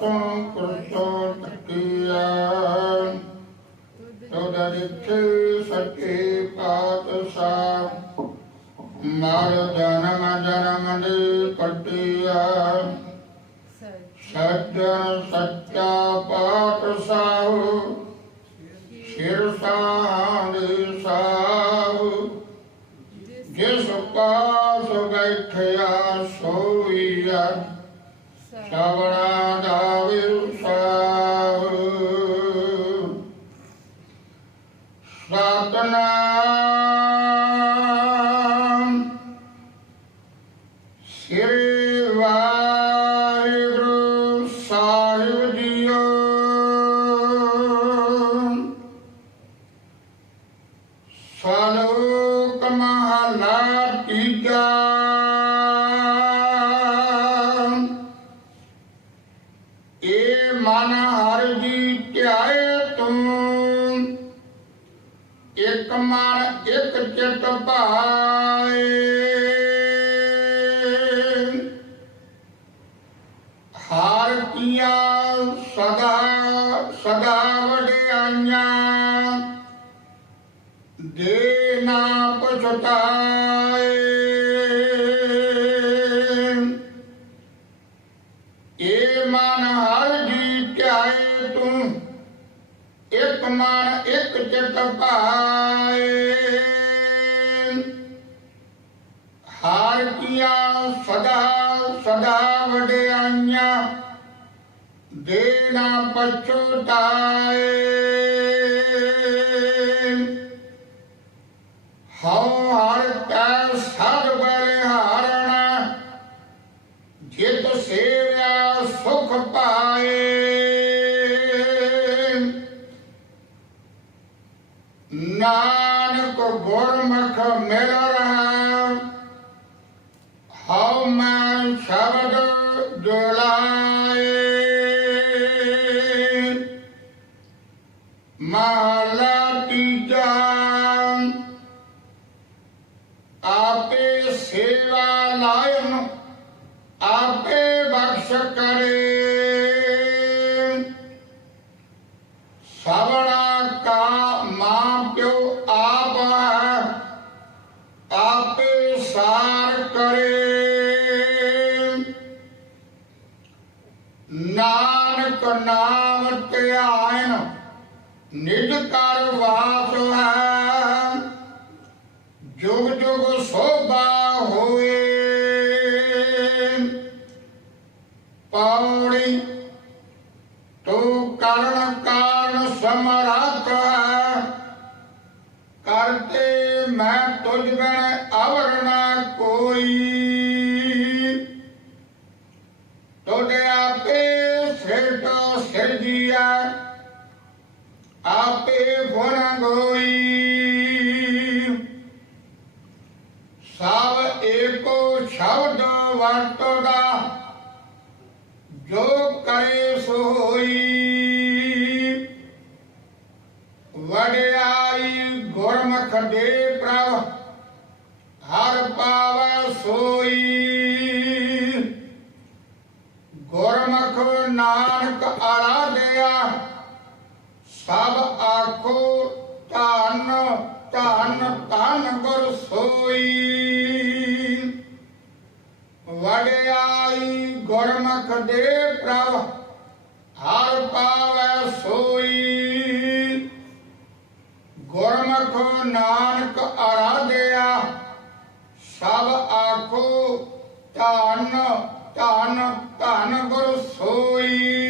ਤੋਂ ਕੁਰਤੋਂ ਤਕੀਆ ਤੋਦਾ ਦਿੱਤੇ ਸੱਚੇ ਪਾਤਸ਼ਾਹ ਮਾਰ ਜਨਮ ਜਨਮ ਦੇ ਕੱਟਿਆ ਸੱਜਣ ਸੱਚਾ ਪਾਤਸ਼ਾਹ ਸਿਰ ਸਾਹੇ ਸਾਹੁ ਜਿਸ ਪਾਸ ਬੈਠਿਆ ਸੋਈਆ ਸ਼ਬੜਾ ਦਾ ਵਿਸਾਰ ਸਤਨਾਮ ਸ੍ਰੀ ਵਾਹਿਗੁਰੂ ਸਾਹਿਬ ਜੀਓ ਸਲੋਕ ਮਹਲਾ ਇੱਕ ਚਿਤ ਭਾਏ ਹਾਰ ਕੀਆ ਸਦਾ ਸਦਾ ਵਡਿਆਈਆਂ ਦੇ ਨਾ ਪਛਤਾਏ ਇਕ ਮਨ, ਇਕ ਚਿਤ ਭਾਏ ਹਾਰ ਕੀਆ, ਸਦਾ ਸਦਾ ਵਡਿਆਈਆਂ, ਦੇ ਨਾ ਪਛਤਾਏ ਹਉ ਹਰ ਕੈ ਸਦ ਬਲਿਹਾਰਣਾ, ਜਿਤ ਸੇਵਿਆ ਸੁਖ ਪਾਏ। ਨਾਨਕ ਗੁਰਮੁਖ ਮਿਲ ਰਹਾ। ਹਉ ਮੈਂ ਸ਼ਬਦ ਜੁਲਾਏ ਆਪੇ ਕਰੇ। ਨਾਨਕ ਨਾਮ ਧਿਆਨ ਨਿਜ ਕਰ ਵਾਸ ਹੈ ਜੁਗ ਜੁਗ ਸੋਭਾ ਹੋਏ। ਪੌੜੀ ਤੂੰ ਕਰਨ ਕਾਰਨ ਸਮਰੱਥ ਹੈ। ਕਰਤੇ ਮੈਂ ਤੁਝ ਬਿਨ ਗੁਣ ਗੋਈ। ਸਭ ਏਕੋ ਸ਼ਬਦ ਵਰਤਦਾ, ਜੋ ਕਰੇ ਸੋਈ। ਵਡਿਆਈ ਗੁਰਮੁਖ ਦੇ ਪ੍ਰਭ, ਹਰ ਪਾਵੈ ਸੋਈ। ਗੁਰਮੁਖ ਨਾਨਕ ਆਰਾਧਿਆ, ਸਭ ਆਖੋ ਧੰਨ ਧੰਨ ਧੰਨ ਗੁਰ ਸੋਈ। ਵਡਿਆਈ ਗੁਰਮੁਖ ਦੇ ਪ੍ਰਭ, ਹਰ ਪਾਵੈ ਸੋਈ। ਗੁਰਮੁਖ ਨਾਨਕ ਆਰਾਧਿਆ ਸਭ ਆਖੋ ਧੰਨ ਧੰਨ ਧੰਨ ਗੁਰ ਸੋਈ।